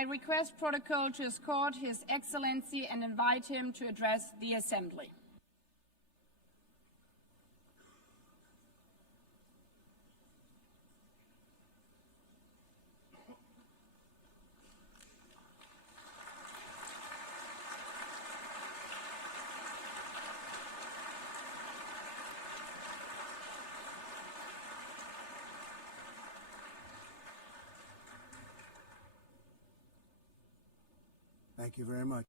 I request protocol to escort His Excellency and invite him to address the Assembly. Thank you very much.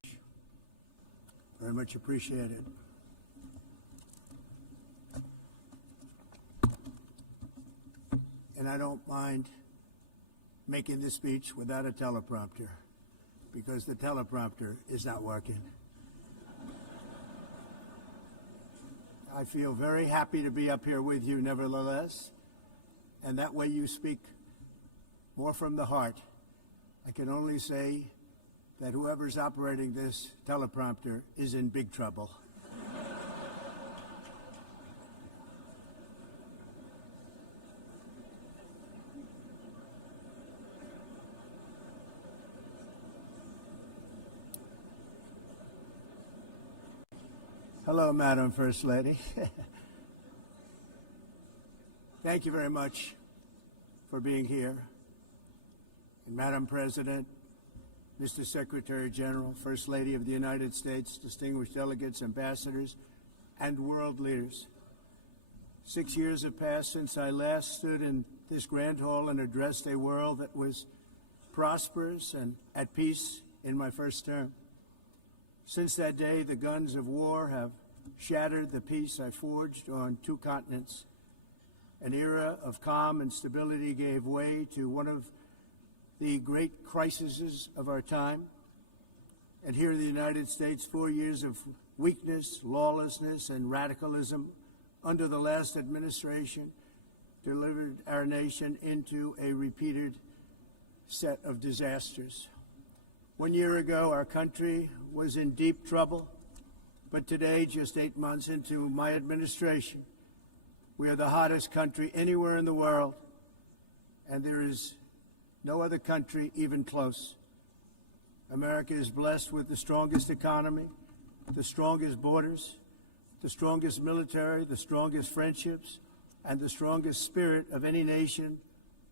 Very much appreciated. And I don't mind making this speech without a teleprompter, because the teleprompter is not working. I feel very happy to be up here with you nevertheless, and that way you speak more from the heart. I can only say that whoever's operating this teleprompter is in big trouble. Hello, Madam First Lady. Thank you very much for being here. And Madam President, Mr. Secretary General, First Lady of the United States, distinguished delegates, ambassadors, and world leaders. 6 years have passed since I last stood in this grand hall and addressed a world that was prosperous and at peace in my first term. Since that day, the guns of war have shattered the peace I forged on 2 continents. An era of calm and stability gave way to one of the great crises of our time. And here in the United States, 4 years of weakness, lawlessness, and radicalism under the last administration delivered our nation into a repeated set of disasters. 1 year ago, our country was in deep trouble, but today, just 8 months into my administration, we are the hottest country anywhere in the world, and there is no other country even close. America is blessed with the strongest economy, the strongest borders, the strongest military, the strongest friendships, and the strongest spirit of any nation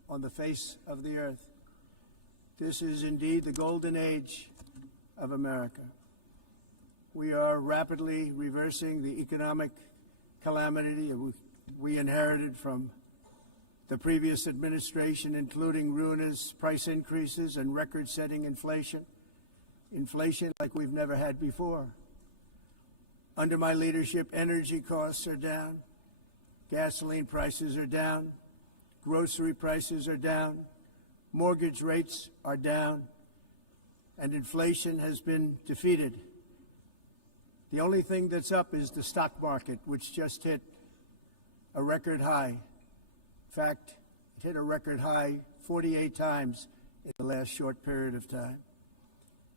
on the face of the earth. This is indeed the golden age of America. We are rapidly reversing the economic calamity we inherited from the previous administration, including ruinous price increases and record-setting inflation like we've never had before. Under my leadership, energy costs are down, gasoline prices are down, grocery prices are down, mortgage rates are down, and inflation has been defeated. The only thing that's up is the stock market, which just hit a record high. In fact, it hit a record high 48 times in the last short period of time.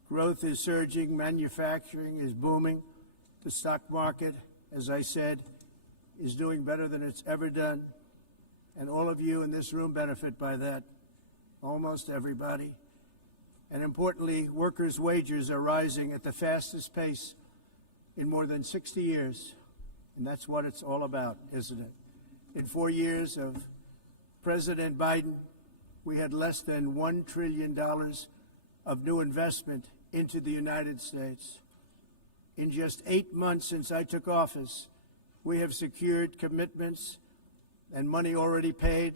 Growth is surging, manufacturing is booming. The stock market, as I said, is doing better than it's ever done. And all of you in this room benefit by that, almost everybody. And importantly, workers' wages are rising at the fastest pace in more than 60 years. And that's what it's all about, isn't it? In 4 years of President Biden, we had less than $1 trillion of new investment into the United States. In just 8 months since I took office, we have secured commitments and money already paid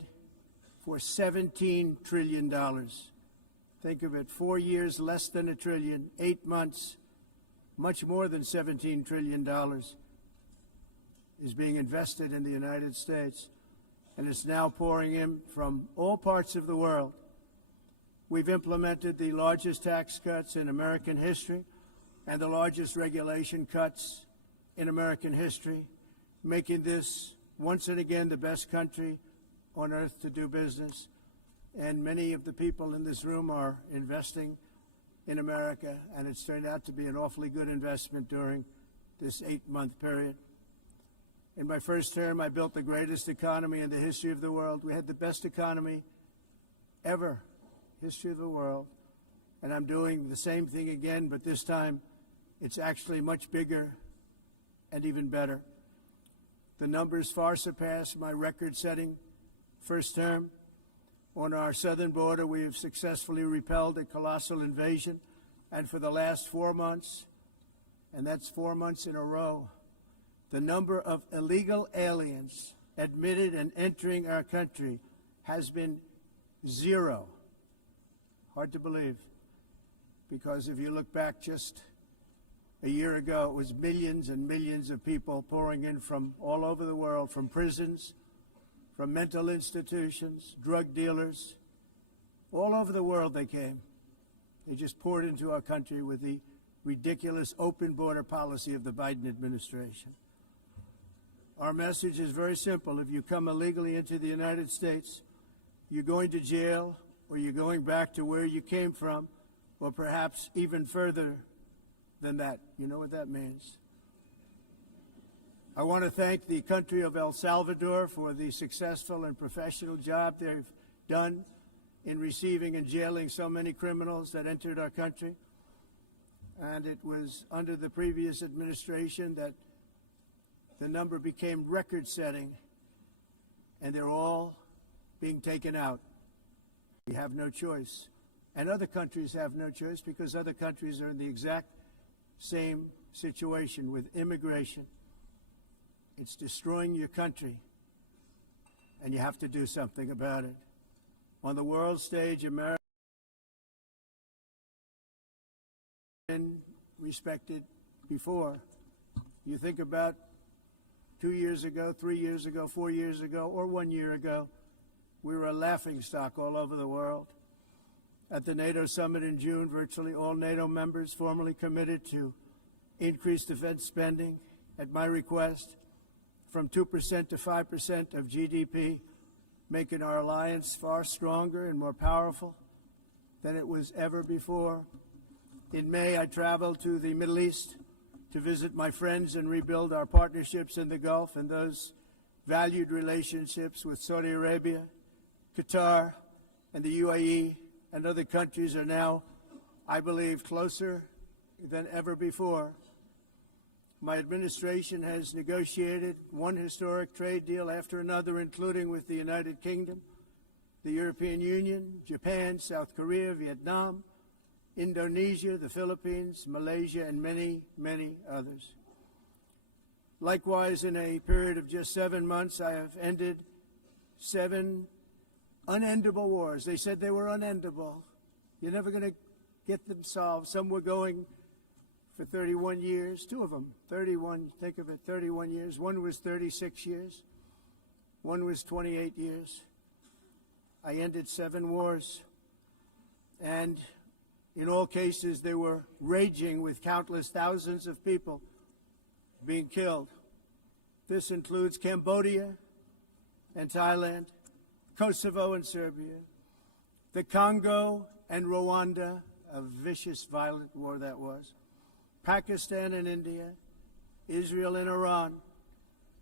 for $17 trillion. Think of it, 4 years, less than $1 trillion, 8 months, much more than $17 trillion is being invested in the United States. And it's now pouring in from all parts of the world. We've implemented the largest tax cuts in American history and the largest regulation cuts in American history, making this once and again the best country on earth to do business. And many of the people in this room are investing in America, and it's turned out to be an awfully good investment during this 8-month period. In my first term, I built the greatest economy in the history of the world. We had the best economy ever, history of the world. And I'm doing the same thing again, but this time it's actually much bigger and even better. The numbers far surpass my record-setting first term. On our southern border, we have successfully repelled a colossal invasion, and for the last 4 months, and that's 4 months in a row, the number of illegal aliens admitted and entering our country has been 0. Hard to believe, because if you look back just a year ago, it was millions and millions of people pouring in from all over the world, from prisons, from mental institutions, drug dealers. All over the world they came. They just poured into our country with the ridiculous open border policy of the Biden administration. Our message is very simple. If you come illegally into the United States, you're going to jail, or you're going back to where you came from, or perhaps even further than that. You know what that means. I want to thank the country of El Salvador for the successful and professional job they've done in receiving and jailing so many criminals that entered our country. And it was under the previous administration that the number became record-setting, and they're all being taken out. We have no choice. And other countries have no choice, because other countries are in the exact same situation with immigration. It's destroying your country, and you have to do something about it. On the world stage, America has been respected before. You think about 2 years ago, 3 years ago, 4 years ago, or 1 year ago, we were a laughingstock all over the world. At the NATO summit in June, virtually all NATO members formally committed to increase defense spending at my request from 2% to 5% of GDP, making our alliance far stronger and more powerful than it was ever before. In May, I traveled to the Middle East to visit my friends and rebuild our partnerships in the Gulf and those valued relationships with Saudi Arabia, Qatar, and the UAE, and other countries are now, I believe, closer than ever before. My administration has negotiated one historic trade deal after another, including with the United Kingdom, the European Union, Japan, South Korea, Vietnam, Indonesia, the Philippines, Malaysia, and many, many others. Likewise, in a period of just 7 months, I have ended 7 unendable wars. They said they were unendable. You're never going to get them solved. Some were going for 31 years, 2 of them, 31, think of it, 31 years. One was 36 years. One was 28 years. I ended 7 wars. And in all cases, they were raging with countless thousands of people being killed. This includes Cambodia and Thailand, Kosovo and Serbia, the Congo and Rwanda, a vicious, violent war that was, Pakistan and India, Israel and Iran,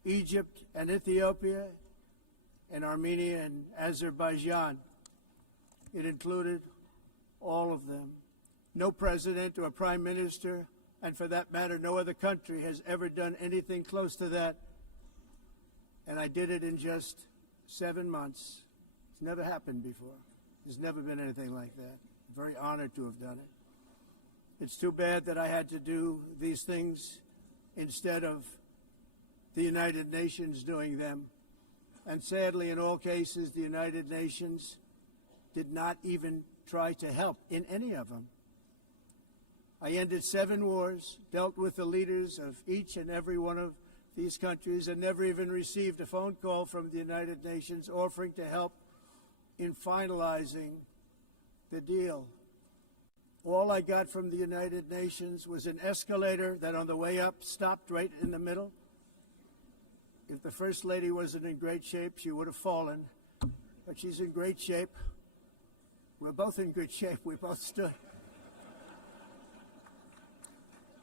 Egypt and Ethiopia, and Armenia and Azerbaijan. It included all of them. No president or prime minister, and for that matter, no other country has ever done anything close to that. And I did it in just 7 months. It's never happened before. There's never been anything like that. I'm very honored to have done it. It's too bad that I had to do these things instead of the United Nations doing them. And sadly, in all cases, the United Nations did not even try to help in any of them. I ended 7 wars, dealt with the leaders of each and every one of these countries, and never even received a phone call from the United Nations offering to help in finalizing the deal. All I got from the United Nations was an escalator that on the way up stopped right in the middle. If the First Lady wasn't in great shape, she would have fallen. But she's in great shape. We're both in good shape. We both stood.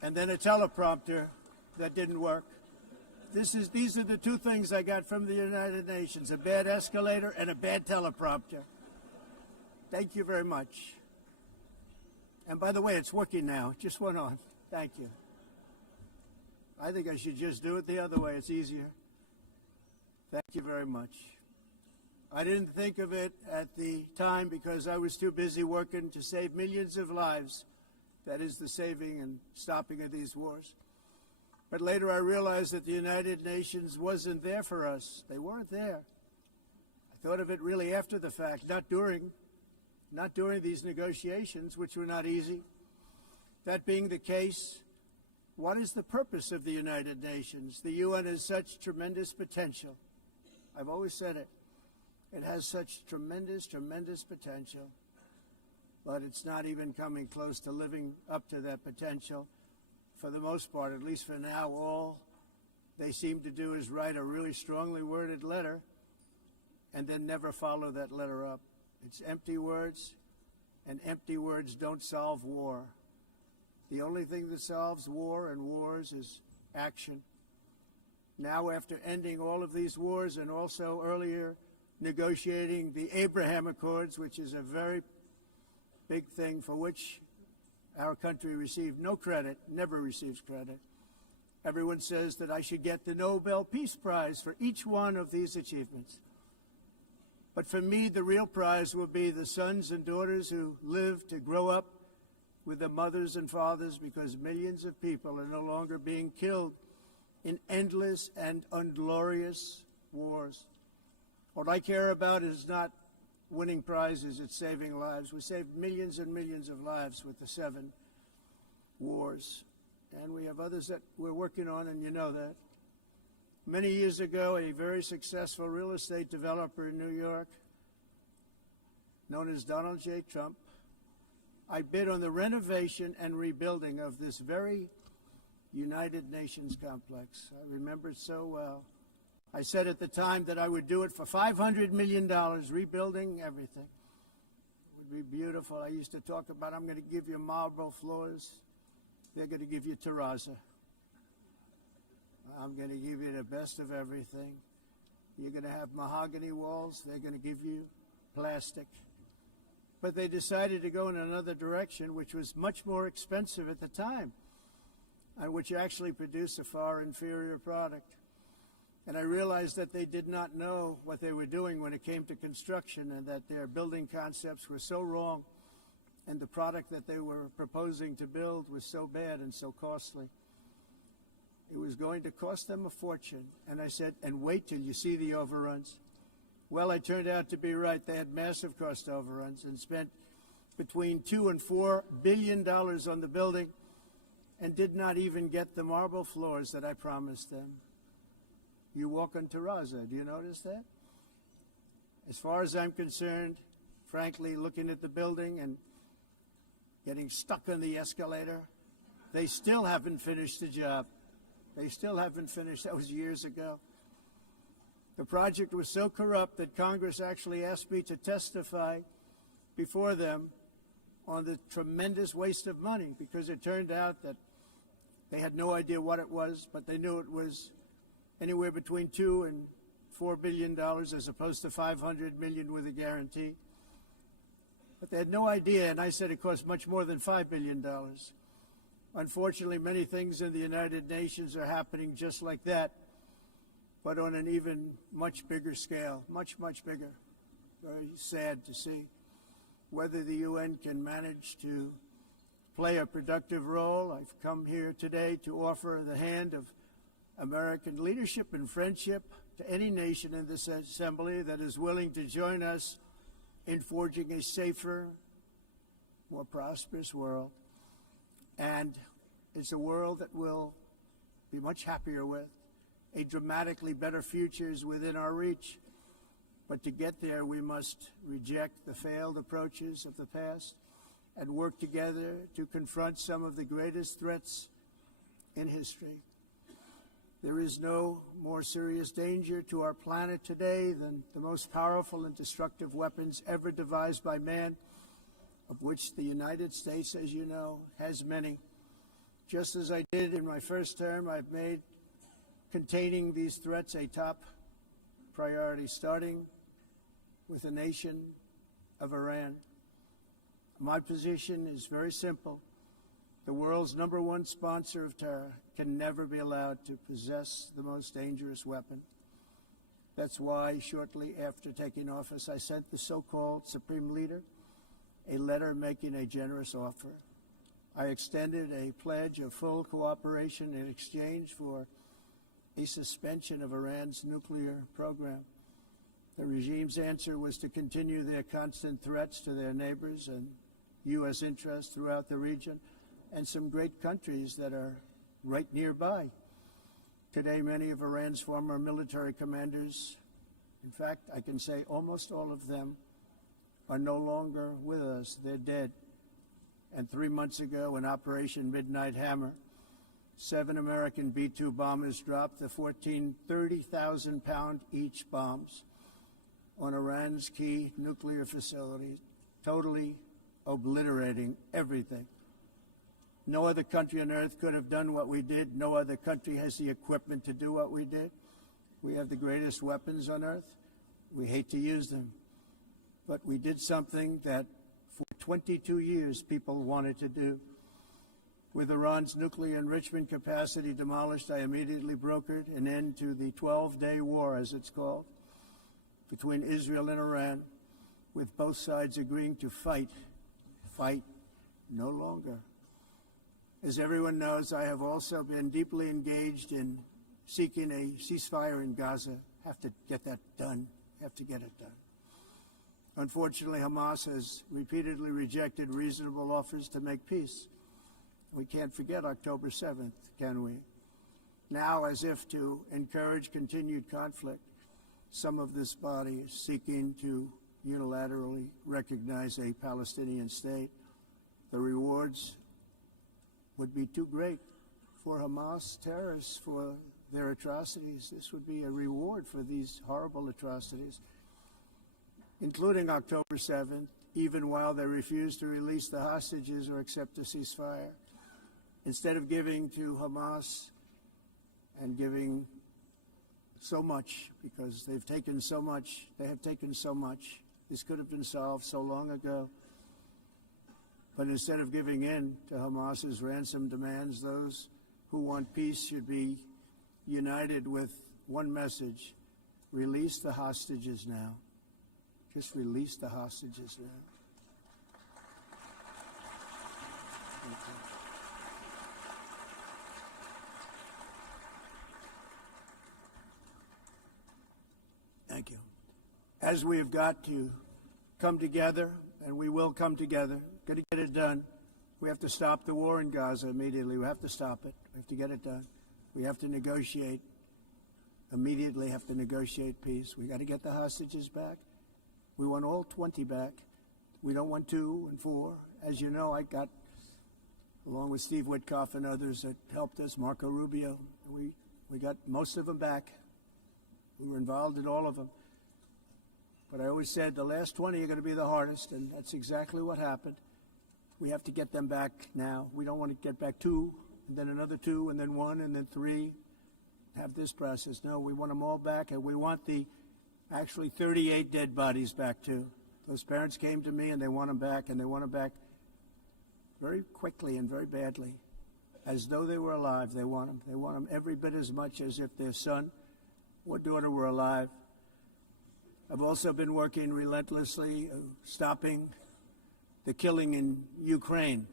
And then a teleprompter that didn't work. These are the 2 things I got from the United Nations, a bad escalator and a bad teleprompter. Thank you very much. And by the way, it's working now. It just went on. Thank you. I think I should just do it the other way. It's easier. Thank you very much. I didn't think of it at the time because I was too busy working to save millions of lives. That is the saving and stopping of these wars. But later I realized that the United Nations wasn't there for us. They weren't there. I thought of it really after the fact, not during these negotiations, which were not easy. That being the case, what is the purpose of the United Nations? The UN has such tremendous potential. I've always said it. It has such tremendous, tremendous potential, but it's not even coming close to living up to that potential. For the most part, at least for now, all they seem to do is write a really strongly worded letter and then never follow that letter up. It's empty words, and empty words don't solve war. The only thing that solves war and wars is action. Now, after ending all of these wars and also earlier negotiating the Abraham Accords, which is a very big thing for which our country received no credit, never receives credit. Everyone says that I should get the Nobel Peace Prize for each one of these achievements. But for me, the real prize will be the sons and daughters who live to grow up with their mothers and fathers, because millions of people are no longer being killed in endless and unglorious wars. What I care about is not winning prizes, it's saving lives. We saved millions and millions of lives with the 7 wars. And we have others that we're working on, and you know that. Many years ago, a very successful real estate developer in New York, known as Donald J. Trump, I bid on the renovation and rebuilding of this very United Nations complex. I remember it so well. I said at the time that I would do it for $500 million, rebuilding everything. It would be beautiful. I used to talk about, I'm going to give you marble floors. They're going to give you terrazzo. I'm going to give you the best of everything. You're going to have mahogany walls. They're going to give you plastic. But they decided to go in another direction, which was much more expensive at the time, and which actually produced a far inferior product. And I realized that they did not know what they were doing when it came to construction, and that their building concepts were so wrong, and the product that they were proposing to build was so bad and so costly. It was going to cost them a fortune. And I said, and wait till you see the overruns. Well, I turned out to be right. They had massive cost overruns and spent between $2 and $4 billion on the building and did not even get the marble floors that I promised them. You walk on terrazzo. Do you notice that? As far as I'm concerned, frankly, looking at the building and getting stuck on the escalator, they still haven't finished the job. They still haven't finished. That was years ago. The project was so corrupt that Congress actually asked me to testify before them on the tremendous waste of money, because it turned out that they had no idea what it was, but they knew it was anywhere between $2 and $4 billion as opposed to $500 million with a guarantee. But they had no idea, and I said it cost much more than $5 billion. Unfortunately, many things in the United Nations are happening just like that, but on an even much bigger scale, much, much bigger. Very sad to see. Whether the UN can manage to play a productive role, I've come here today to offer the hand of American leadership and friendship to any nation in this assembly that is willing to join us in forging a safer, more prosperous world. And it's a world that we'll be much happier with. A dramatically better future is within our reach. But to get there, we must reject the failed approaches of the past and work together to confront some of the greatest threats in history. There is no more serious danger to our planet today than the most powerful and destructive weapons ever devised by man, of which the United States, as you know, has many. Just as I did in my first term, I've made containing these threats a top priority, starting with the nation of Iran. My position is very simple. The world's #1 sponsor of terror can never be allowed to possess the most dangerous weapon. That's why, shortly after taking office, I sent the so-called Supreme Leader a letter making a generous offer. I extended a pledge of full cooperation in exchange for a suspension of Iran's nuclear program. The regime's answer was to continue their constant threats to their neighbors and U.S. interests throughout the region and some great countries that are right nearby. Today, many of Iran's former military commanders, in fact, I can say almost all of them, are no longer with us. They're dead. And 3 months ago, in Operation Midnight Hammer, 7 American B-2 bombers dropped the 30,000-pound each bombs on Iran's key nuclear facilities, totally obliterating everything. No other country on earth could have done what we did. No other country has the equipment to do what we did. We have the greatest weapons on earth. We hate to use them. But we did something that for 22 years people wanted to do. With Iran's nuclear enrichment capacity demolished, I immediately brokered an end to the 12-day war, as it's called, between Israel and Iran, with both sides agreeing to fight no longer. As everyone knows, I have also been deeply engaged in seeking a ceasefire in Gaza. Have to get that done. Have to get it done. Unfortunately, Hamas has repeatedly rejected reasonable offers to make peace. We can't forget October 7th, can we? Now, as if to encourage continued conflict, some of this body is seeking to unilaterally recognize a Palestinian state. The rewards would be too great for Hamas terrorists for their atrocities. This would be a reward for these horrible atrocities, including October 7th, even while they refuse to release the hostages or accept a ceasefire. Instead of giving to Hamas and giving so much, because they've taken so much, this could have been solved so long ago. But instead of giving in to Hamas's ransom demands, those who want peace should be united with one message: release the hostages now. Just release the hostages now. Thank you. As we have got to come together, and we will come together, got to get it done. We have to stop the war in Gaza immediately. We have to stop it. We have to get it done. We have to negotiate, immediately have to negotiate peace. We got to get the hostages back. We want all 20 back. We don't want 2 and 4. As you know, I got, along with Steve Witkoff and others that helped us, Marco Rubio, we got most of them back. We were involved in all of them. But I always said the last 20 are going to be the hardest, and that's exactly what happened. We have to get them back now. We don't want to get back 2, and then another 2, and then 1, and then 3. Have this process. No, we want them all back, and we want the actually 38 dead bodies back too. Those parents came to me, and they want them back, and they want them back very quickly and very badly, as though they were alive. They want them. They want them every bit as much as if their son or daughter were alive. I've also been working relentlessly, stopping the killing in Ukraine.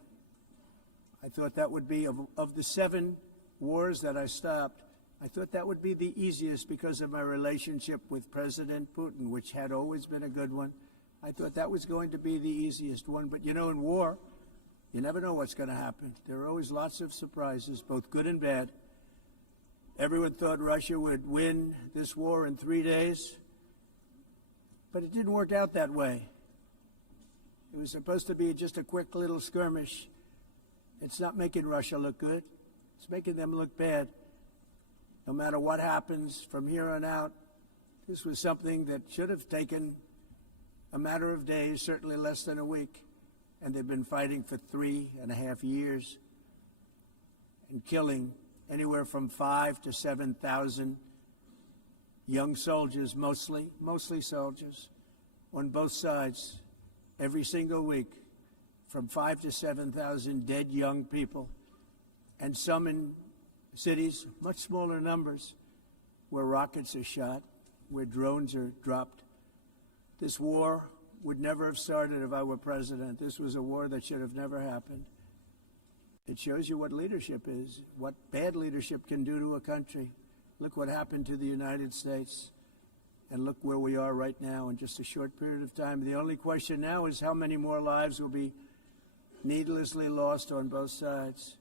I thought that would be, of the 7 wars that I stopped, I thought that would be the easiest because of my relationship with President Putin, which had always been a good one. I thought that was going to be the easiest one. But, you know, in war, you never know what's going to happen. There are always lots of surprises, both good and bad. Everyone thought Russia would win this war in 3 days, but it didn't work out that way. It was supposed to be just a quick little skirmish. It's not making Russia look good. It's making them look bad. No matter what happens from here on out, this was something that should have taken a matter of days, certainly less than a week. And they've been fighting for 3.5 years and killing anywhere from 5,000 to 7,000 young soldiers, mostly soldiers, on both sides, every single week. from 5,000 to 7,000 dead young people, and some in cities, much smaller numbers, where rockets are shot, where drones are dropped. This war would never have started if I were president. This was a war that should have never happened. It shows you what leadership is, what bad leadership can do to a country. Look what happened to the United States, and look where we are right now in just a short period of time. The only question now is how many more lives will be needlessly lost on both sides.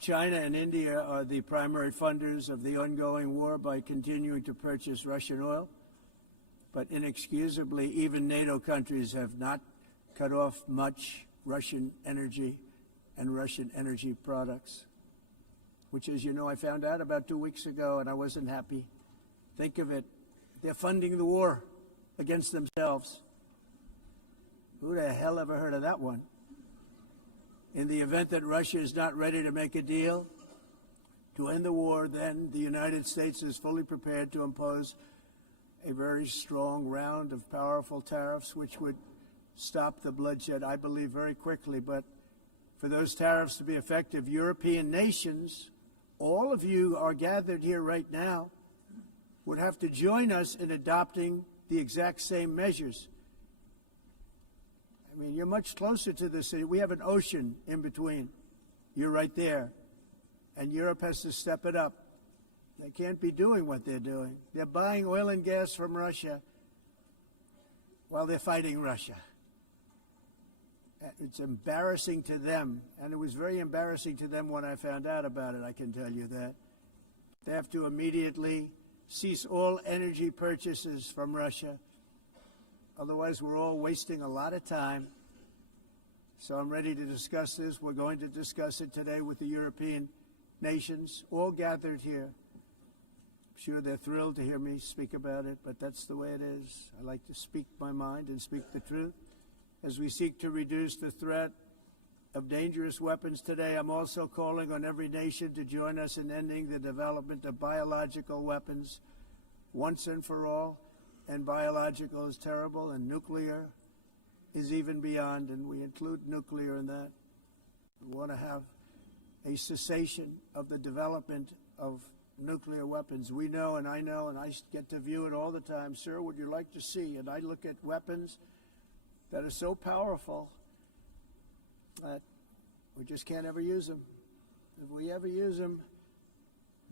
China and India are the primary funders of the ongoing war by continuing to purchase Russian oil. But inexcusably, even NATO countries have not cut off much Russian energy and Russian energy products, which, as you know, I found out about 2 weeks ago, and I wasn't happy. Think of it. They're funding the war against themselves. Who the hell ever heard of that one? In the event that Russia is not ready to make a deal to end the war, then the United States is fully prepared to impose a very strong round of powerful tariffs, which would stop the bloodshed, I believe, very quickly. But for those tariffs to be effective, European nations, all of you are gathered here right now, would have to join us in adopting the exact same measures. I mean, you're much closer to the city. We have an ocean in between. You're right there. And Europe has to step it up. They can't be doing what they're doing. They're buying oil and gas from Russia while they're fighting Russia. It's embarrassing to them, and it was very embarrassing to them when I found out about it, I can tell you that. They have to immediately cease all energy purchases from Russia. Otherwise, we're all wasting a lot of time. So I'm ready to discuss this. We're going to discuss it today with the European nations, all gathered here. I'm sure they're thrilled to hear me speak about it, but that's the way it is. I like to speak my mind and speak the truth. As we seek to reduce the threat of dangerous weapons today, I'm also calling on every nation to join us in ending the development of biological weapons once and for all. And biological is terrible, and nuclear is even beyond, and we include nuclear in that. We want to have a cessation of the development of nuclear weapons. We know, and I get to view it all the time. Sir, would you like to see? And I look at weapons that are so powerful that we just can't ever use them. If we ever use them,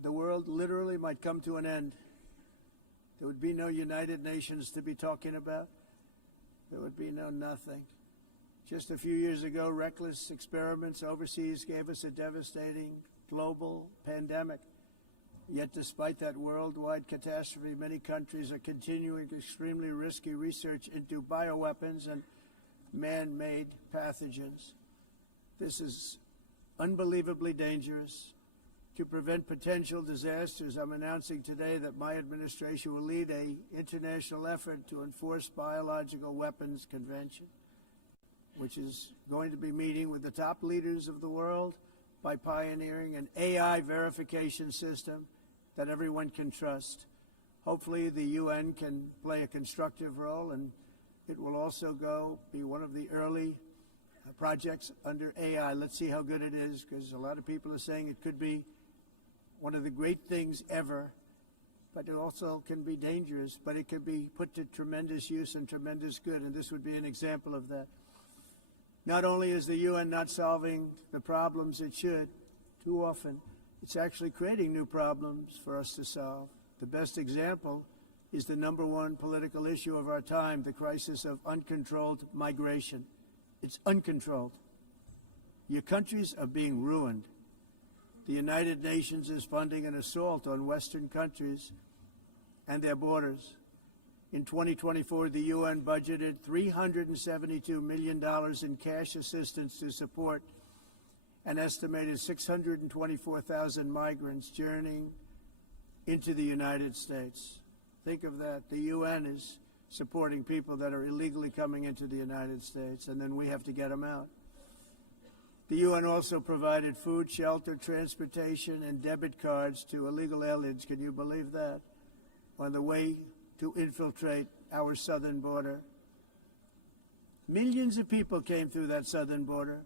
the world literally might come to an end. There would be no United Nations to be talking about. There would be no nothing. Just a few years ago, reckless experiments overseas gave us a devastating global pandemic. Yet despite that worldwide catastrophe, many countries are continuing extremely risky research into bioweapons and man-made pathogens. This is unbelievably dangerous. To prevent potential disasters, I'm announcing today that my administration will lead an international effort to enforce Biological Weapons Convention, which is going to be meeting with the top leaders of the world by pioneering an AI verification system that everyone can trust. Hopefully the UN can play a constructive role, and it will also be one of the early projects under AI. Let's see how good it is, because a lot of people are saying it could be one of the great things ever, but it also can be dangerous, but it can be put to tremendous use and tremendous good, and this would be an example of that. Not only is the UN not solving the problems it should, too often, it's actually creating new problems for us to solve. The best example is the #1 political issue of our time, the crisis of uncontrolled migration. It's uncontrolled. Your countries are being ruined. The United Nations is funding an assault on Western countries and their borders. In 2024, the UN budgeted $372 million in cash assistance to support an estimated 624,000 migrants journeying into the United States. Think of that. The UN is supporting people that are illegally coming into the United States, and then we have to get them out. The UN also provided food, shelter, transportation, and debit cards to illegal aliens. Can you believe that? On the way to infiltrate our southern border. Millions of people came through that southern border.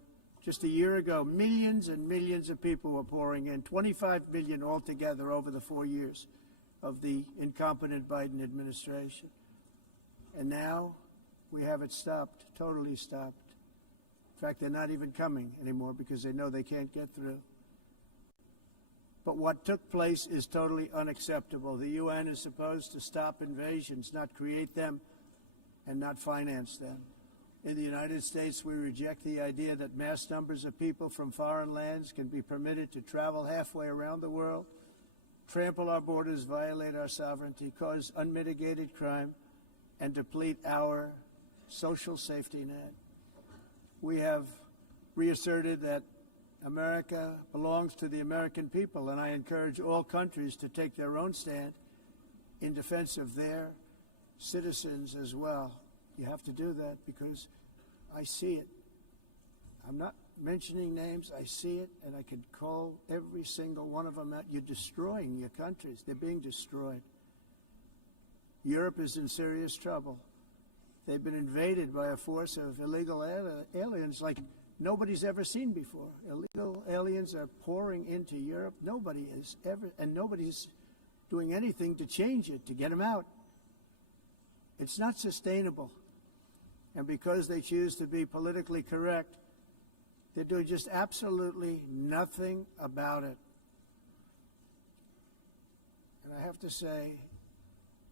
Just a year ago, millions and millions of people were pouring in, 25 million altogether over the 4 years of the incompetent Biden administration. And now we have it stopped, totally stopped. In fact, they're not even coming anymore because they know they can't get through. But what took place is totally unacceptable. The UN is supposed to stop invasions, not create them and not finance them. In the United States, we reject the idea that mass numbers of people from foreign lands can be permitted to travel halfway around the world, trample our borders, violate our sovereignty, cause unmitigated crime, and deplete our social safety net. We have reasserted that America belongs to the American people, and I encourage all countries to take their own stand in defense of their citizens as well. You have to do that because I see it. I'm not mentioning names. I see it, and I could call every single one of them out. You're destroying your countries. They're being destroyed. Europe is in serious trouble. They've been invaded by a force of illegal aliens like nobody's ever seen before. Illegal aliens are pouring into Europe. Nobody is ever, and nobody's doing anything to change it, to get them out. It's not sustainable. And because they choose to be politically correct, they're doing just absolutely nothing about it. And I have to say,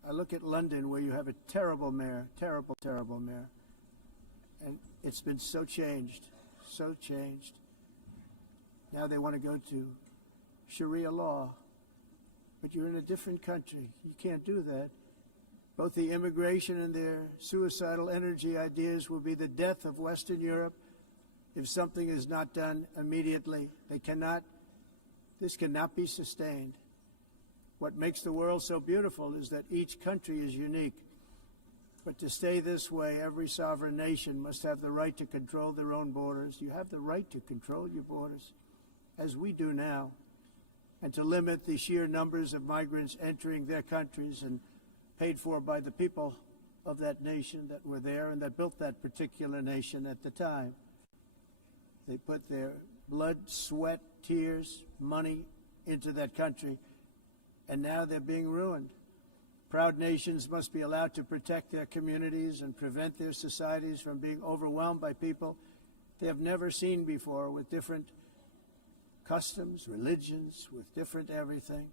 I look at London, where you have a terrible mayor, terrible, terrible mayor, and it's been so changed, so changed. Now they want to go to Sharia law, but you're in a different country. You can't do that. Both the immigration and their suicidal energy ideas will be the death of Western Europe if something is not done immediately. This cannot be sustained. What makes the world so beautiful is that each country is unique. But to stay this way, every sovereign nation must have the right to control their own borders. You have the right to control your borders, as we do now, and to limit the sheer numbers of migrants entering their countries and paid for by the people of that nation that were there and that built that particular nation at the time. They put their blood, sweat, tears, money into that country, and now they're being ruined. Proud nations must be allowed to protect their communities and prevent their societies from being overwhelmed by people they have never seen before, with different customs, religions, with different everything.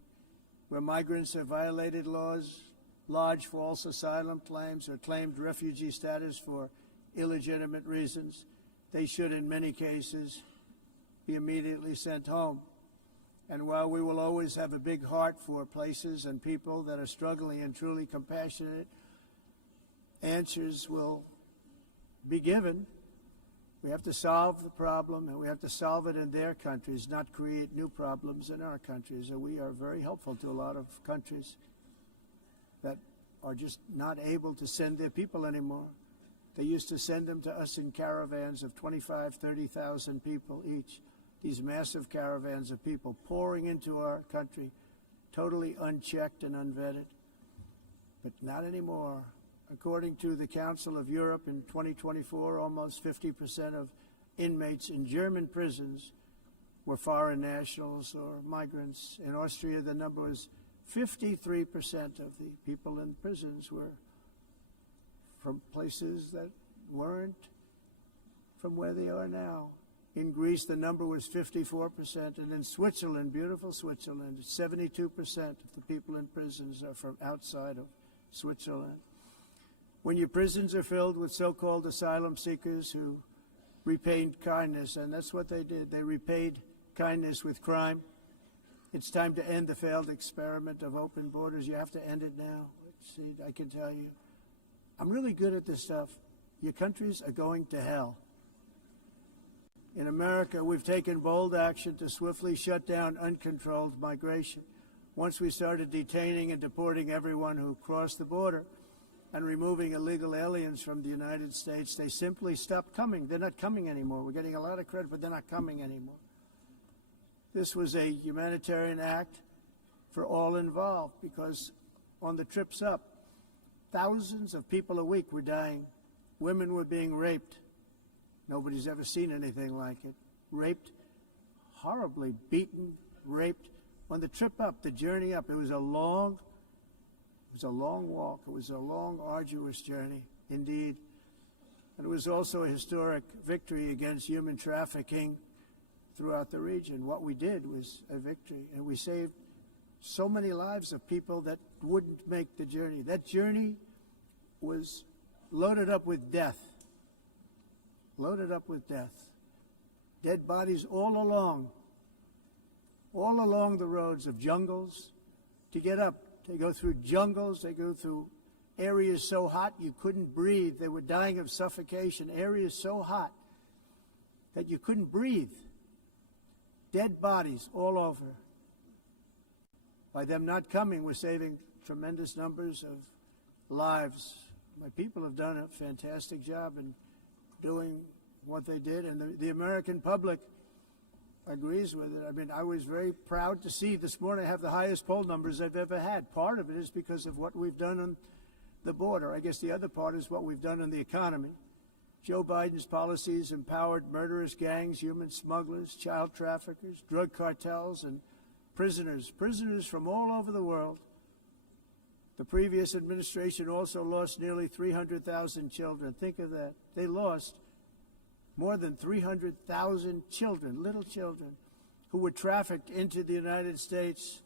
Where migrants have violated laws, lodged false asylum claims, or claimed refugee status for illegitimate reasons, they should, in many cases, be immediately sent home. And while we will always have a big heart for places and people that are struggling and truly compassionate, answers will be given. We have to solve the problem, and we have to solve it in their countries, not create new problems in our countries. And we are very helpful to a lot of countries that are just not able to send their people anymore. They used to send them to us in caravans of 25,000, 30,000 people each. These massive caravans of people pouring into our country, totally unchecked and unvetted. But not anymore. According to the Council of Europe in 2024, almost 50% of inmates in German prisons were foreign nationals or migrants. In Austria, the number was 53% of the people in prisons were from places that weren't from where they are now. In Greece, the number was 54%, and in Switzerland, beautiful Switzerland, 72% of the people in prisons are from outside of Switzerland. When your prisons are filled with so-called asylum seekers who repaid kindness, and that's what they did, they repaid kindness with crime, it's time to end the failed experiment of open borders. You have to end it now. See, I can tell you, I'm really good at this stuff. Your countries are going to hell. In America, we've taken bold action to swiftly shut down uncontrolled migration. Once we started detaining and deporting everyone who crossed the border and removing illegal aliens from the United States, they simply stopped coming. They're not coming anymore. We're getting a lot of credit, but they're not coming anymore. This was a humanitarian act for all involved, because on the trips up, thousands of people a week were dying Women were being raped. Nobody's ever seen anything like it. Raped, horribly beaten, raped. On the trip up, the journey up, it was a long walk. It was a long, arduous journey, indeed. And it was also a historic victory against human trafficking throughout the region. What we did was a victory, and we saved so many lives of people that wouldn't make the journey. That journey was loaded up with death. Loaded up with death. Dead bodies all along the roads of jungles to get up. They go through jungles, they go through areas so hot you couldn't breathe. They were dying of suffocation, areas so hot that you couldn't breathe. Dead bodies all over. By them not coming, we're saving tremendous numbers of lives. My people have done a fantastic job in doing what they did, and the American public agrees with it. I mean, I was very proud to see this morning I have the highest poll numbers I've ever had. Part of it is because of what we've done on the border. I guess the other part is what we've done on the economy. Joe Biden's policies empowered murderous gangs, human smugglers, child traffickers, drug cartels, and prisoners from all over the world. The previous administration also lost nearly 300,000 children. Think of that. They lost more than 300,000 children, little children, who were trafficked into the United States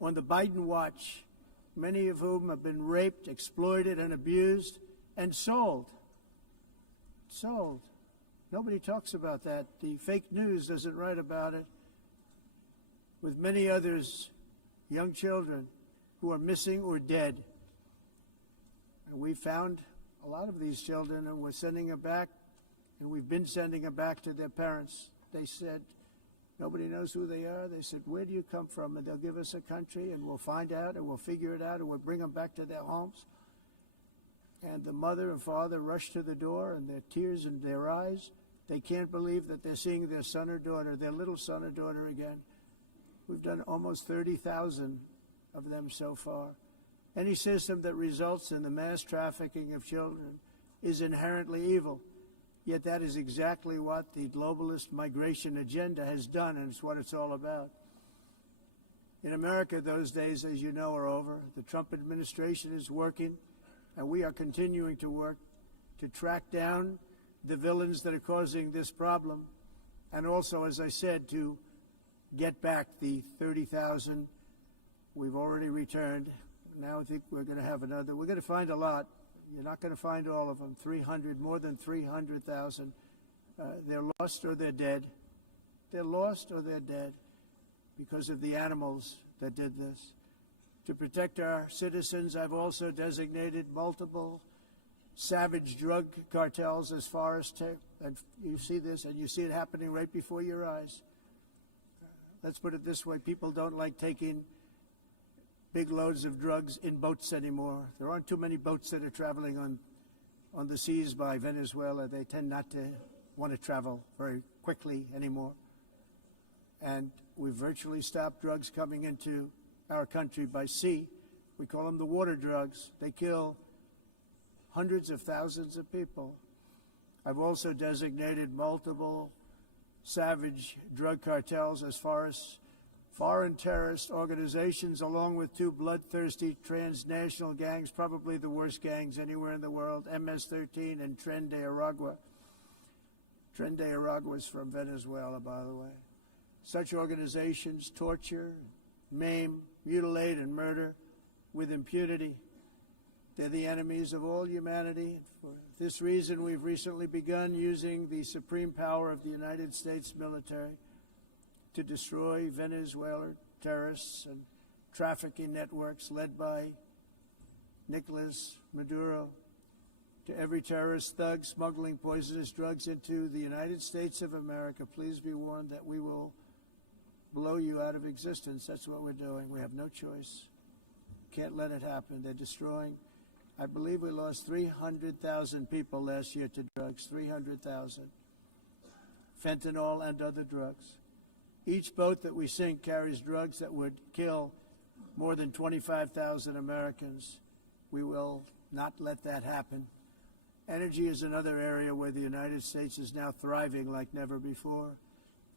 on the Biden watch, many of whom have been raped, exploited, and abused, and sold. Sold. Nobody talks about that. The fake news doesn't write about it. With many others, young children who are missing or dead. And we found a lot of these children, and we're sending them back, and we've been sending them back to their parents. They said, nobody knows who they are. They said, where do you come from? And they'll give us a country, and we'll find out, and we'll figure it out, and we'll bring them back to their homes. And the mother and father rush to the door, and their tears in their eyes. They can't believe that they're seeing their son or daughter, their little son or daughter again. We've done almost 30,000 of them so far. Any system that results in the mass trafficking of children is inherently evil. Yet that is exactly what the globalist migration agenda has done, and it's what it's all about. In America, those days, as you know, are over. The Trump administration is working, and we are continuing to work to track down the villains that are causing this problem, and also, as I said, to get back the 30,000 we've already returned. Now I think we're going to have another. We're going to find a lot. You're not going to find all of them. 300, more than 300,000. They're lost or they're dead. They're lost or they're dead because of the animals that did this. To protect our citizens, I've also designated multiple savage drug cartels as far as and you see this, and you see it happening right before your eyes. Let's put it this way. People don't like taking big loads of drugs in boats anymore. There aren't too many boats that are traveling on the seas by Venezuela. They tend not to want to travel very quickly anymore. And we've virtually stopped drugs coming into our country by sea. We call them the water drugs. They kill hundreds of thousands of people. I've also designated multiple savage drug cartels as far as foreign terrorist organizations, along with two bloodthirsty transnational gangs, probably the worst gangs anywhere in the world, MS-13 and Tren de Aragua. Tren de Aragua is from Venezuela, by the way. Such organizations torture, maim, mutilate, and murder with impunity. They're the enemies of all humanity. For this reason, we've recently begun using the supreme power of the United States military to destroy Venezuelan terrorists and trafficking networks led by Nicolas Maduro. To every terrorist thug smuggling poisonous drugs into the United States of America, please be warned that we will blow you out of existence. That's what we're doing. We have no choice. Can't let it happen. They're destroying. I believe we lost 300,000 people last year to drugs, 300,000. Fentanyl and other drugs. Each boat that we sink carries drugs that would kill more than 25,000 Americans. We will not let that happen. Energy is another area where the United States is now thriving like never before.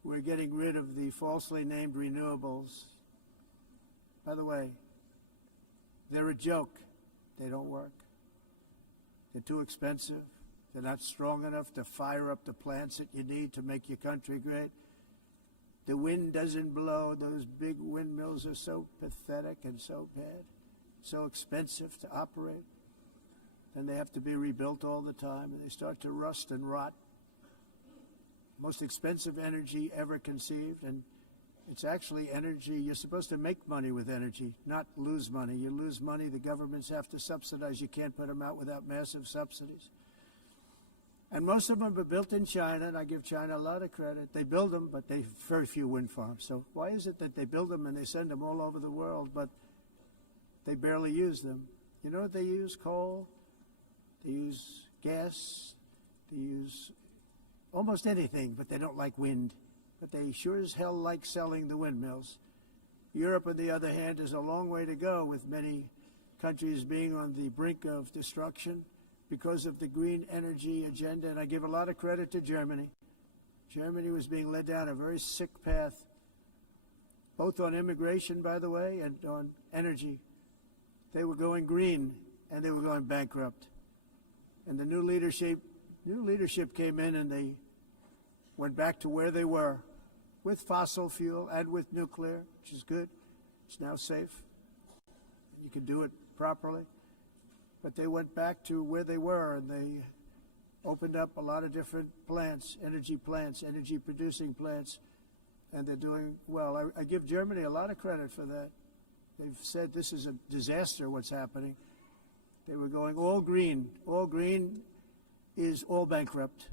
We're getting rid of the falsely named renewables. By the way, they're a joke. They don't work. They're too expensive. They're not strong enough to fire up the plants that you need to make your country great. The wind doesn't blow. Those big windmills are so pathetic and so bad, so expensive to operate. And they have to be rebuilt all the time, and they start to rust and rot. Most expensive energy ever conceived, and it's actually energy. You're supposed to make money with energy, not lose money. You lose money, the governments have to subsidize. You can't put them out without massive subsidies. And most of them are built in China, and I give China a lot of credit. They build them, but they have very few wind farms. So why is it that they build them and they send them all over the world, but they barely use them? You know what they use? Coal. They use gas. They use almost anything, but they don't like wind. But they sure as hell like selling the windmills. Europe, on the other hand, is a long way to go, with many countries being on the brink of destruction because of the green energy agenda. And I give a lot of credit to Germany. Germany was being led down a very sick path, both on immigration, by the way, and on energy. They were going green, and they were going bankrupt. And the new leadership came in, and they went back to where they were, with fossil fuel and with nuclear, which is good. It's now safe. You can do it properly. But they went back to where they were, and they opened up a lot of different plants, energy-producing plants, and they're doing well. I give Germany a lot of credit for that. They've said this is a disaster, what's happening. They were going all green. All green is all bankrupt.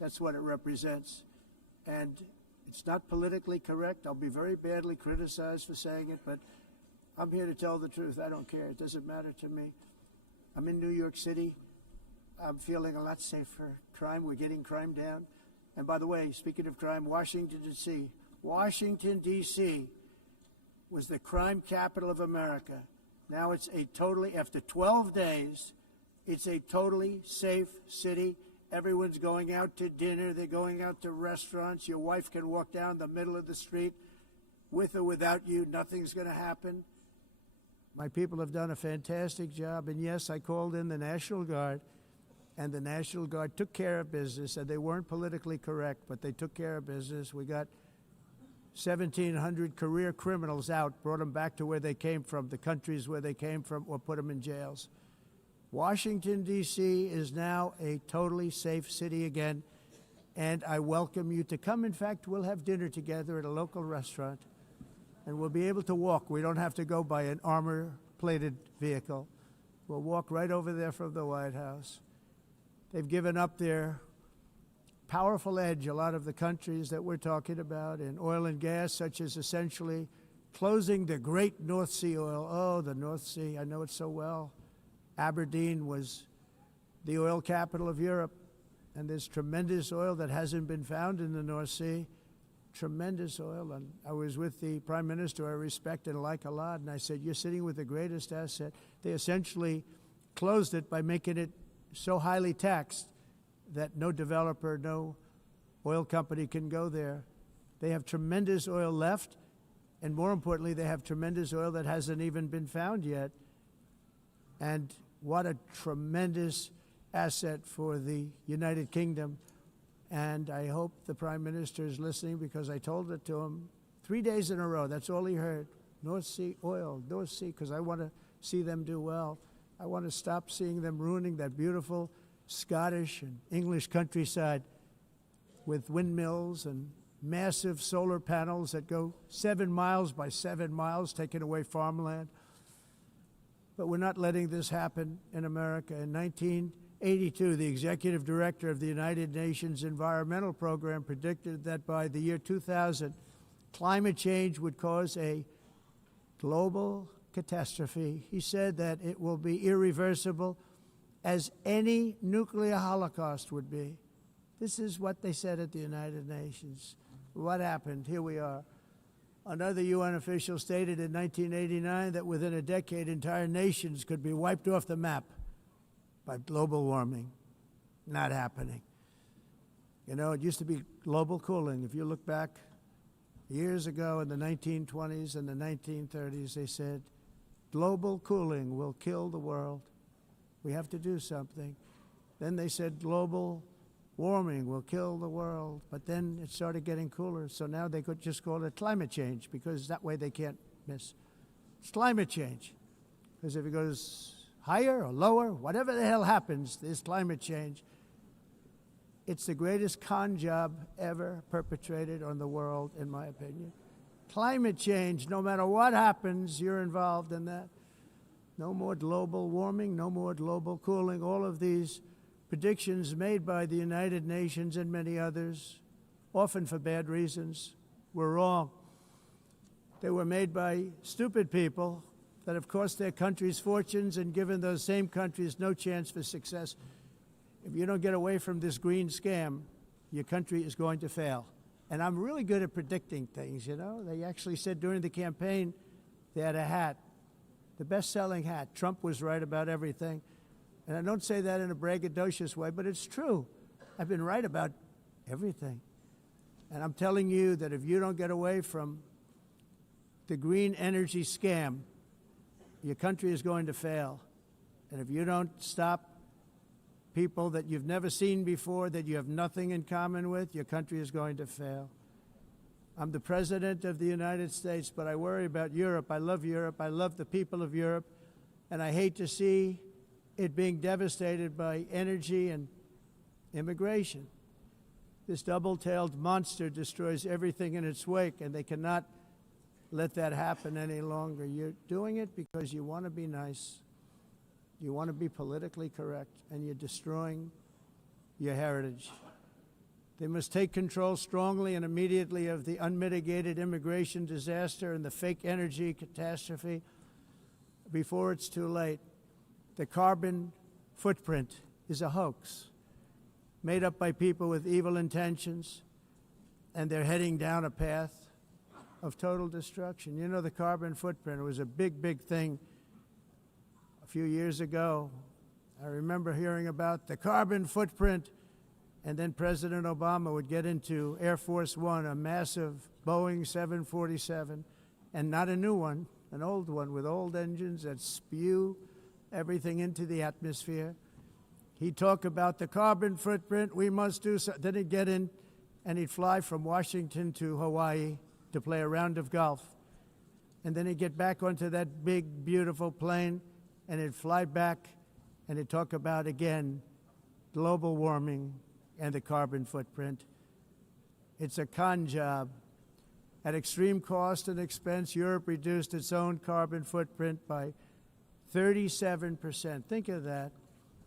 That's what it represents. And it's not politically correct. I'll be very badly criticized for saying it, but I'm here to tell the truth. I don't care. It doesn't matter to me. I'm in New York City. I'm feeling a lot safer. Crime, we're getting crime down. And by the way, speaking of crime, Washington, D.C. Washington, D.C. was the crime capital of America. Now it's a totally, after 12 days, it's a totally safe city. Everyone's going out to dinner. They're going out to restaurants. Your wife can walk down the middle of the street with or without you. Nothing's going to happen. My people have done a fantastic job. And yes, I called in the National Guard, and the National Guard took care of business, and they weren't politically correct, but they took care of business. We got 1,700 career criminals out, brought them back to where they came from, the countries where they came from, or put them in jails. Washington, D.C. is now a totally safe city again, and I welcome you to come. In fact, we'll have dinner together at a local restaurant, and we'll be able to walk. We don't have to go by an armor-plated vehicle. We'll walk right over there from the White House. They've given up their powerful edge, a lot of the countries that we're talking about, in oil and gas, such as essentially closing the great North Sea oil. Oh, the North Sea, I know it so well. Aberdeen was the oil capital of Europe, and there's tremendous oil that hasn't been found in the North Sea, tremendous oil. And I was with the Prime Minister I respect and like a lot, and I said, you're sitting with the greatest asset. They essentially closed it by making it so highly taxed that no developer, no oil company can go there. They have tremendous oil left, and more importantly, they have tremendous oil that hasn't even been found yet. And what a tremendous asset for the United Kingdom. And I hope the Prime Minister is listening, because I told it to him 3 days in a row. That's all he heard. North Sea oil, North Sea, because I want to see them do well. I want to stop seeing them ruining that beautiful Scottish and English countryside with windmills and massive solar panels that go 7 miles by 7 miles, taking away farmland. But we're not letting this happen in America. In 1982, the executive director of the United Nations Environmental Program predicted that by the year 2000, climate change would cause a global catastrophe. He said that it will be irreversible, as any nuclear holocaust would be. This is what they said at the United Nations. What happened? Here we are. Another UN official stated in 1989 that within a decade, entire nations could be wiped off the map by global warming. Not happening. You know, it used to be global cooling. If you look back years ago in the 1920s and the 1930s, they said, global cooling will kill the world. We have to do something. Then they said global warming will kill the world. But then it started getting cooler. So now they could just call it climate change, because that way they can't miss. It's climate change. Because if it goes higher or lower, whatever the hell happens, there's climate change. It's the greatest con job ever perpetrated on the world, in my opinion. Climate change, no matter what happens, you're involved in that. No more global warming, no more global cooling. All of these predictions made by the United Nations and many others, often for bad reasons, were wrong. They were made by stupid people that have cost their countries fortunes and given those same countries no chance for success. If you don't get away from this green scam, your country is going to fail. And I'm really good at predicting things, you know. They actually said during the campaign they had a hat, the best-selling hat. Trump was right about everything. And I don't say that in a braggadocious way, but it's true. I've been right about everything. And I'm telling you that if you don't get away from the green energy scam, your country is going to fail. And if you don't stop people that you've never seen before, that you have nothing in common with, your country is going to fail. I'm the President of the United States, but I worry about Europe. I love Europe. I love the people of Europe. And I hate to see it being devastated by energy and immigration. This double-tailed monster destroys everything in its wake, and they cannot let that happen any longer. You're doing it because you want to be nice. You want to be politically correct, and you're destroying your heritage. They must take control strongly and immediately of the unmitigated immigration disaster and the fake energy catastrophe before it's too late. The carbon footprint is a hoax made up by people with evil intentions, and they're heading down a path of total destruction. You know, the carbon footprint was a big, big thing a few years ago. I remember hearing about the carbon footprint, and then President Obama would get into Air Force One, a massive Boeing 747, and not a new one, an old one with old engines that spew everything into the atmosphere. He'd talk about the carbon footprint, we must do so. Then he'd get in and he'd fly from Washington to Hawaii to play a round of golf. And then he'd get back onto that big, beautiful plane and he'd fly back and he'd talk about, again, global warming and the carbon footprint. It's a con job. At extreme cost and expense, Europe reduced its own carbon footprint by 37%. Think of that.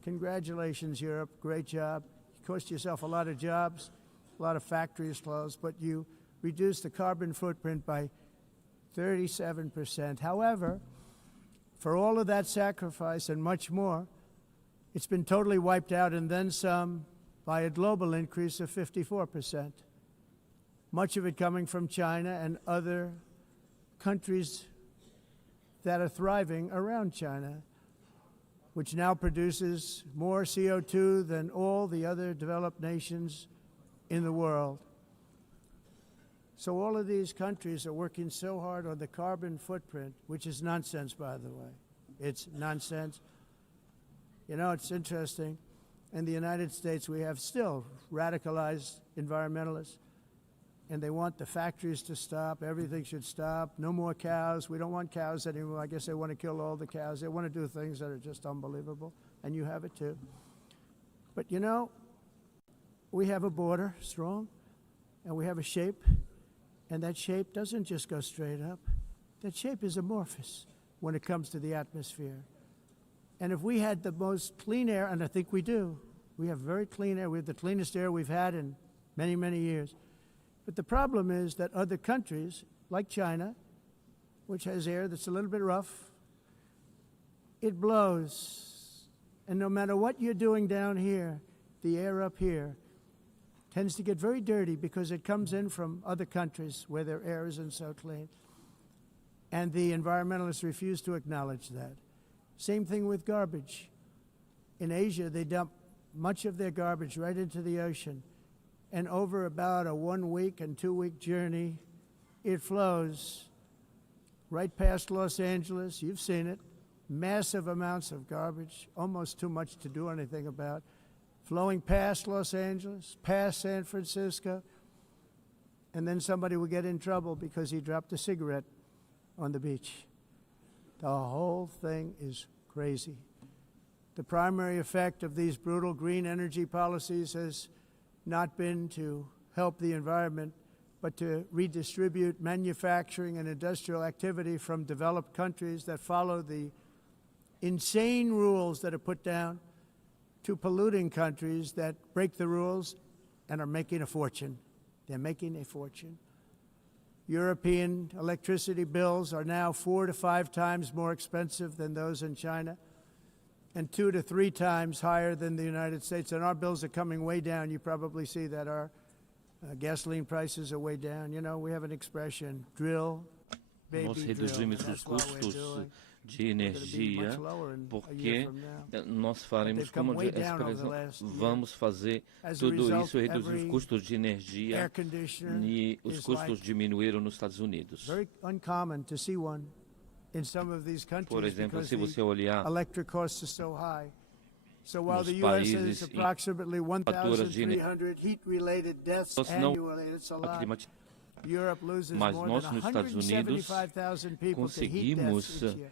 Congratulations, Europe. Great job. You cost yourself a lot of jobs, a lot of factories closed, but you reduced the carbon footprint by 37%. However, for all of that sacrifice and much more, it's been totally wiped out and then some by a global increase of 54%. Much of it coming from China and other countries that are thriving around China, which now produces more CO2 than all the other developed nations in the world. So all of these countries are working so hard on the carbon footprint, which is nonsense, by the way. It's nonsense. You know, it's interesting. In the United States, we have still radicalized environmentalists, and they want the factories to stop. Everything should stop. No more cows. We don't want cows anymore. I guess they want to kill all the cows. They want to do things that are just unbelievable, and you have it too. But you know, we have a border, strong, and we have a shape, and that shape doesn't just go straight up. That shape is amorphous when it comes to the atmosphere. And if we had the most clean air, and I think we do, we have very clean air. We have the cleanest air we've had in many, many years. But the problem is that other countries, like China, which has air that's a little bit rough, it blows. And no matter what you're doing down here, the air up here tends to get very dirty because it comes in from other countries where their air isn't so clean. And the environmentalists refuse to acknowledge that. Same thing with garbage. In Asia, they dump much of their garbage right into the ocean. And over about a 1 week and 2 week journey, it flows right past Los Angeles. You've seen it. Massive amounts of garbage, almost too much to do anything about, flowing past Los Angeles, past San Francisco, and then somebody will get in trouble because he dropped a cigarette on the beach. The whole thing is crazy. The primary effect of these brutal green energy policies has not been to help the environment, but to redistribute manufacturing and industrial activity from developed countries that follow the insane rules that are put down to polluting countries that break the rules and are making a fortune. They're making a fortune. European electricity bills are now 4 to 5 times more expensive than those in China, and 2 to 3 times higher than the United States. And our bills are coming way down. You probably see that our gasoline prices are way down. You know, we have an expression, drill, baby, Nós drill. reduzimos And os that's what we're custos doing. de We're gonna be energia, much lower in a porque year from now. nós faremos They've come como way down over the expressão, last year. vamos fazer As a tudo result, isso, reduzir os every custos de energia air conditioner e os is custos like diminuíram nos Estados Unidos. very uncommon to see one in some of these countries Por exemplo, because se você the olhar electric costs are so high. So while nos the U.S. has países em approximately faturas de 1,300 heat-related deaths nós não annually, it's a lot. climatizamos, Europe loses mas more nós than nos Estados Unidos 175,000 people to heat conseguimos deaths each year.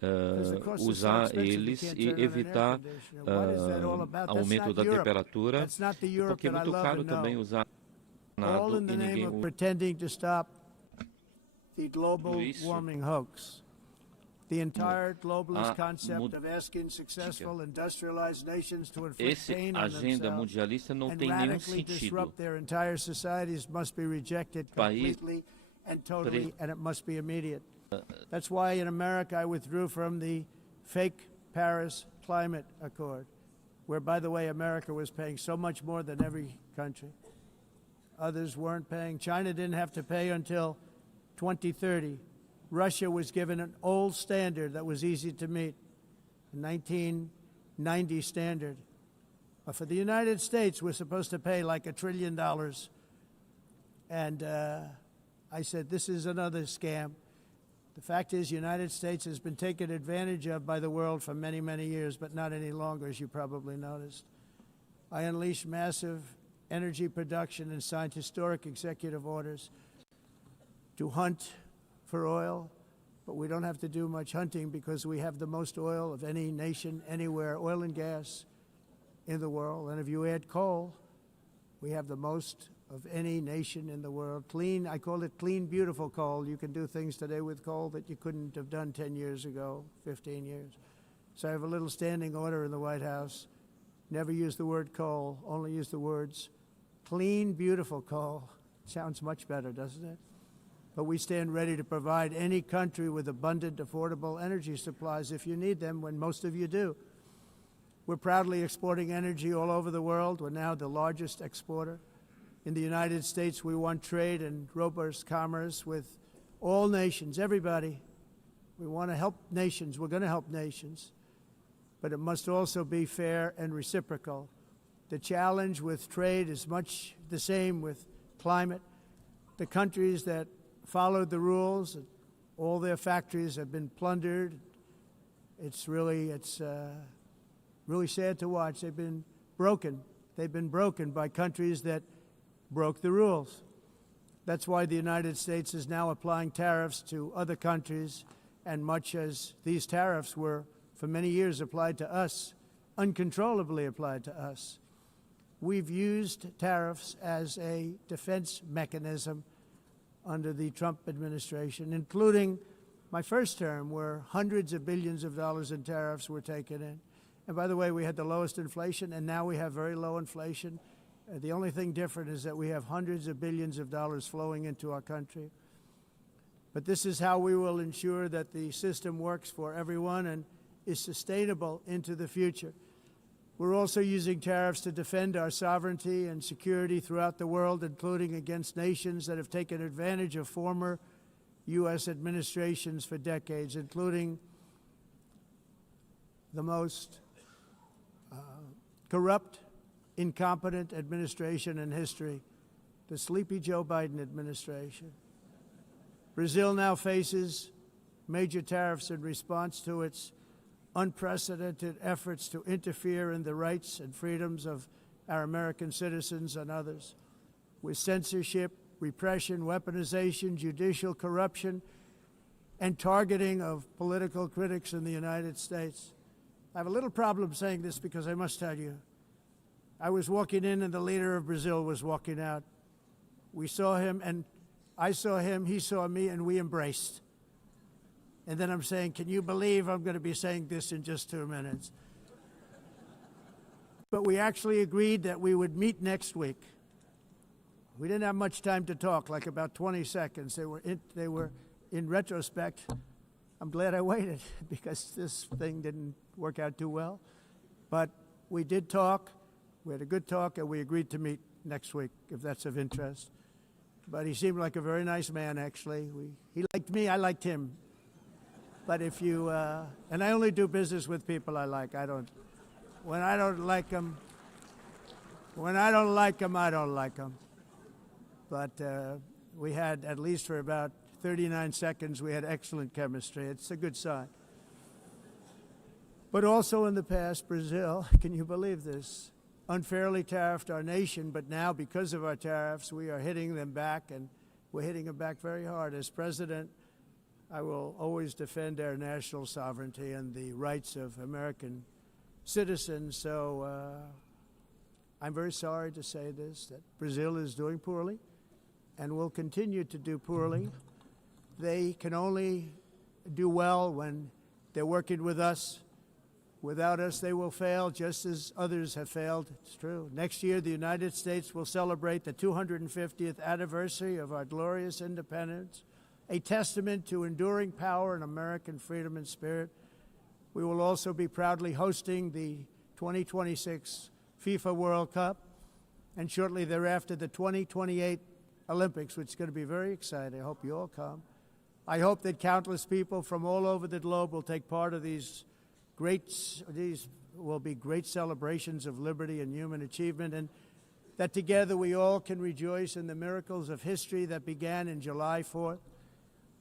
Because the cost is so usar expensive, you eles can't e turn on an air evitar conditioner. What is that all about? That's aumento not da Europe. temperatura, That's not the Europe porque é that I muito love caro and know. também usar All nada in the e name ninguém of usa. pretending to stop the global Tudo isso warming hoax. The entire globalist a concept of asking successful industrialized nations to inflict Essa pain on agenda themselves mundialista não and tem nenhum radically sentido. disrupt their entire societies must be rejected País- completely and totally, and it must be immediate. That's why in America I withdrew from the fake Paris Climate Accord, where, by the way, America was paying so much more than every country. Others weren't paying. China didn't have to pay until 2030. Russia was given an old standard that was easy to meet, a 1990 standard. But for the United States, we're supposed to pay like $1 trillion. And I said, this is another scam. The fact is, the United States has been taken advantage of by the world for many, many years, but not any longer, as you probably noticed. I unleashed massive energy production and signed historic executive orders to hunt for oil, but we don't have to do much hunting because we have the most oil of any nation anywhere, oil and gas in the world. And if you add coal, we have the most of any nation in the world. Clean, I call it clean, beautiful coal. You can do things today with coal that you couldn't have done 10 years ago, 15 years. So I have a little standing order in the White House. Never use the word coal, only use the words clean, beautiful coal. Sounds much better, doesn't it? But we stand ready to provide any country with abundant, affordable energy supplies if you need them, when most of you do. We're proudly exporting energy all over the world. We're now the largest exporter. In the United States, we want trade and robust commerce with all nations, everybody. We want to help nations. We're going to help nations. But it must also be fair and reciprocal. The challenge with trade is much the same with climate. The countries that followed the rules, all their factories have been plundered. It's really sad to watch. They've been broken. They've been broken by countries that broke the rules. That's why the United States is now applying tariffs to other countries, and much as these tariffs were for many years applied to us, uncontrollably applied to us. We've used tariffs as a defense mechanism under the Trump administration, including my first term, where hundreds of billions of dollars in tariffs were taken in. And by the way, we had the lowest inflation, and now we have very low inflation. The only thing different is that we have hundreds of billions of dollars flowing into our country. But this is how we will ensure that the system works for everyone and is sustainable into the future. We're also using tariffs to defend our sovereignty and security throughout the world, including against nations that have taken advantage of former U.S. administrations for decades, including the most corrupt incompetent administration in history, the sleepy Joe Biden administration. Brazil now faces major tariffs in response to its unprecedented efforts to interfere in the rights and freedoms of our American citizens and others, with censorship, repression, weaponization, judicial corruption, and targeting of political critics in the United States. I have a little problem saying this because I must tell you, I was walking in and the leader of Brazil was walking out. We saw him and I saw him, he saw me, and we embraced. And then I'm saying, can you believe I'm going to be saying this in just 2 minutes? But we actually agreed that we would meet next week. We didn't have much time to talk, like about 20 seconds. They were in retrospect, I'm glad I waited because this thing didn't work out too well. But we did talk. We had a good talk, and we agreed to meet next week, if that's of interest. But he seemed like a very nice man, actually. He liked me, I liked him. But if you, and I only do business with people I like. When I don't like them, I don't like them. But we had, at least for about 39 seconds, we had excellent chemistry. It's a good sign. But also in the past, Brazil, can you believe this, unfairly tariffed our nation, but now because of our tariffs, we are hitting them back, and we're hitting them back very hard. As president, I will always defend our national sovereignty and the rights of American citizens. So I'm very sorry to say this, that Brazil is doing poorly and will continue to do poorly. They can only do well when they're working with us. Without us, they will fail, just as others have failed. It's true. Next year, the United States will celebrate the 250th anniversary of our glorious independence, a testament to enduring power and American freedom and spirit. We will also be proudly hosting the 2026 FIFA World Cup, and shortly thereafter, the 2028 Olympics, which is going to be very exciting. I hope you all come. I hope that countless people from all over the globe will take part of these will be great celebrations of liberty and human achievement, and that together we all can rejoice in the miracles of history that began in July 4th,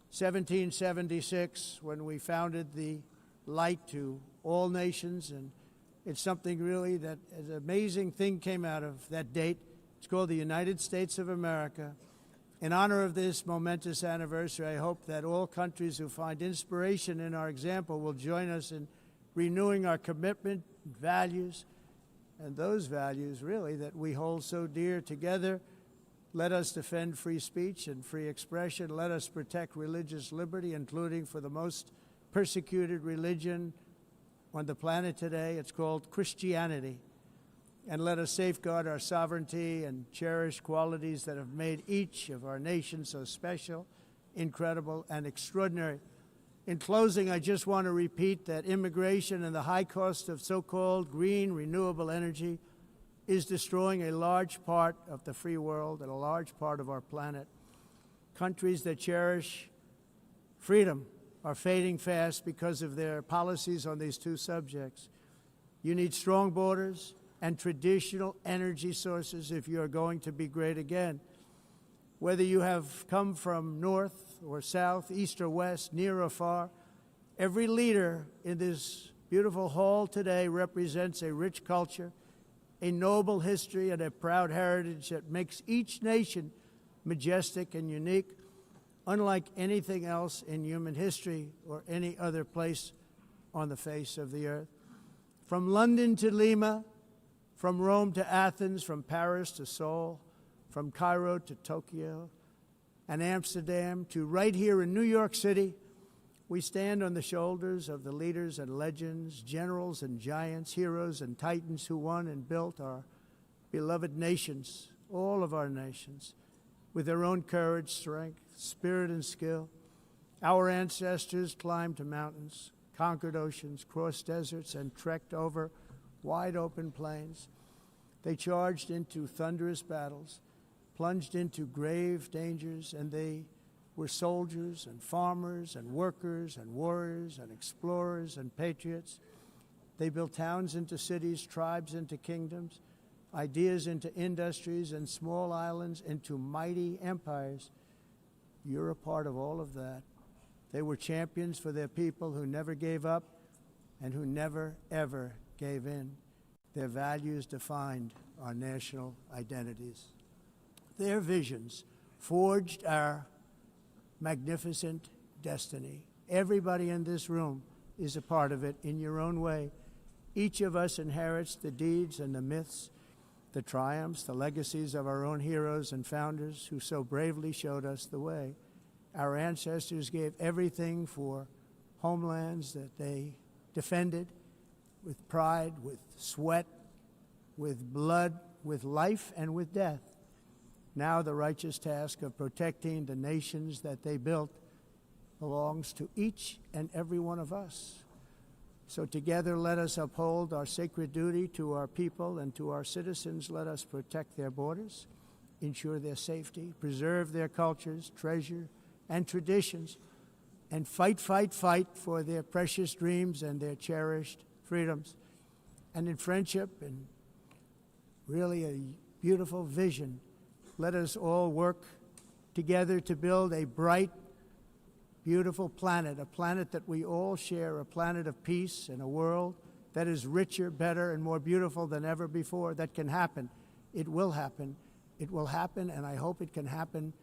1776, when we founded the light to all nations. And it's something really that an amazing thing came out of that date. It's called the United States of America. In honor of this momentous anniversary, I hope that all countries who find inspiration in our example will join us in renewing our commitment, values, and those values, really, that we hold so dear together. Let us defend free speech and free expression. Let us protect religious liberty, including for the most persecuted religion on the planet today. It's called Christianity. And let us safeguard our sovereignty and cherish qualities that have made each of our nations so special, incredible, and extraordinary. In closing, I just want to repeat that immigration and the high cost of so-called green renewable energy is destroying a large part of the free world and a large part of our planet. Countries that cherish freedom are fading fast because of their policies on these two subjects. You need strong borders and traditional energy sources if you are going to be great again. Whether you have come from north or south, east or west, near or far, every leader in this beautiful hall today represents a rich culture, a noble history, and a proud heritage that makes each nation majestic and unique, unlike anything else in human history or any other place on the face of the earth. From London to Lima, from Rome to Athens, from Paris to Seoul, from Cairo to Tokyo and Amsterdam to right here in New York City, we stand on the shoulders of the leaders and legends, generals and giants, heroes and titans who won and built our beloved nations, all of our nations, with their own courage, strength, spirit, and skill. Our ancestors climbed mountains, conquered oceans, crossed deserts, and trekked over wide open plains. They charged into thunderous battles, plunged into grave dangers, and they were soldiers and farmers and workers and warriors and explorers and patriots. They built towns into cities, tribes into kingdoms, ideas into industries, and small islands into mighty empires. You're a part of all of that. They were champions for their people who never gave up and who never, ever gave in. Their values defined our national identities. Their visions forged our magnificent destiny. Everybody in this room is a part of it in your own way. Each of us inherits the deeds and the myths, the triumphs, the legacies of our own heroes and founders who so bravely showed us the way. Our ancestors gave everything for homelands that they defended with pride, with sweat, with blood, with life, and with death. Now the righteous task of protecting the nations that they built belongs to each and every one of us. So together let us uphold our sacred duty to our people and to our citizens. Let us protect their borders, ensure their safety, preserve their cultures, treasure, and traditions, and fight, fight, fight for their precious dreams and their cherished freedoms. And in friendship and really a beautiful vision, let us all work together to build a bright, beautiful planet, a planet that we all share, a planet of peace and a world that is richer, better, and more beautiful than ever before. That can happen. It will happen. It will happen, and I hope it can happen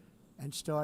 and start